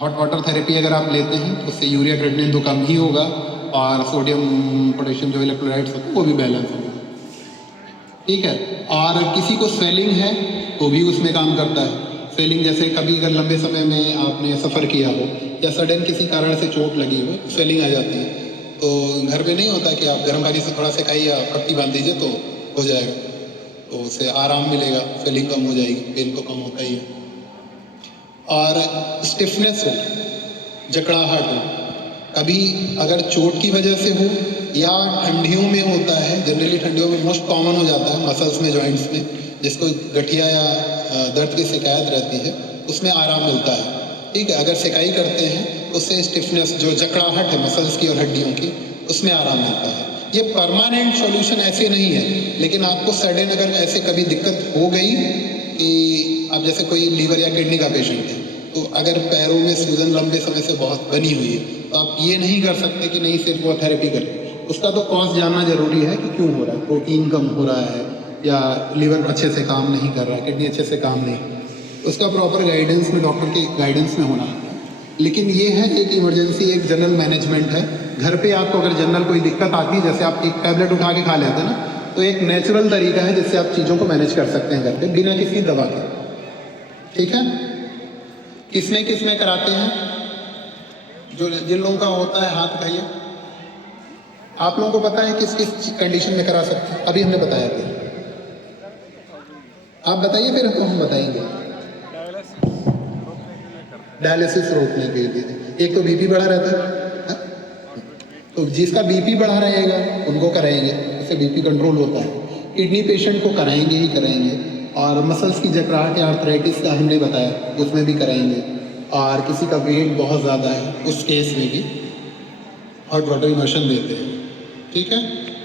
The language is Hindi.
हॉट वाटर थेरेपी अगर आप लेते हैं तो उससे यूरिया क्रिएटिनिन तो कम ही होगा और सोडियम पोटेशियम जो इलेक्ट्रोलाइट्स होते हैं वो भी बैलेंस होगा। ठीक है। और किसी को स्वेलिंग है तो भी उसमें काम करता है। स्वेलिंग जैसे कभी अगर लंबे समय में आपने सफ़र किया हो या सडन किसी कारण से चोट लगी हो, स्वेलिंग आ जाती है, तो घर में नहीं होता कि आप गर्म पानी से थोड़ा सेकाइए या पट्टी बांध दीजिए तो हो जाएगा, तो उससे आराम मिलेगा, स्वेलिंग कम हो जाएगी, पेन तो कम होता ही है। और स्टिफनेस हो, जकड़ाहट हो, कभी अगर चोट की वजह से हो या ठंडियों में होता है, जनरली ठंडियों में मोस्ट कॉमन हो जाता है मसल्स में, जॉइंट्स में, जिसको गठिया या दर्द की शिकायत रहती है, उसमें आराम मिलता है। ठीक है। अगर सिकाई करते हैं तो उससे स्टिफनेस जो जकड़ाहट है मसल्स की और हड्डियों की, उसमें आराम मिलता है। ये परमानेंट सॉल्यूशन ऐसे नहीं है, लेकिन आपको सडन अगर ऐसे कभी दिक्कत हो गई कि अब जैसे कोई लीवर या किडनी का पेशेंट है, तो अगर पैरों में सूजन लंबे समय से बहुत बनी हुई है, तो आप ये नहीं कर सकते कि नहीं सिर्फ वो थेरेपी करें। उसका तो कॉज जानना जरूरी है कि क्यों हो रहा है, प्रोटीन कम हो रहा है या लीवर अच्छे से काम नहीं कर रहा है, किडनी अच्छे से काम नहीं, उसका प्रॉपर गाइडेंस में, डॉक्टर के गाइडेंस में होना है। लेकिन ये है एक इमरजेंसी, एक जनरल मैनेजमेंट है। घर पे आपको अगर जनरल कोई दिक्कत आती है, जैसे आप एक टैबलेट उठा के खा लेते हैं ना, तो एक नेचुरल तरीका है जिससे आप चीज़ों को मैनेज कर सकते हैं घर पे बिना किसी दवा के। ठीक है। किसमें कराते हैं, जो जिन लोगों का होता है हाथ उठाइए। आप लोगों को पता है किस किस कंडीशन में करा सकते हैं? अभी हमने बताया था, आप बताइए फिर हम बताएंगे। डायलिसिस रोकने के लिए एक तो बीपी बढ़ा रहता है, तो जिसका बीपी बढ़ा रहेगा उनको कराएंगे, उससे बीपी कंट्रोल होता है। किडनी पेशेंट को कराएंगे ही कराएंगे, और मसल्स की जकड़ाहट या आर्थराइटिस का हमने बताया, उसमें भी कराएंगे। और किसी का वेट बहुत ज़्यादा है, उस केस में भी हॉट वाटर इमर्शन देते हैं। ठीक है।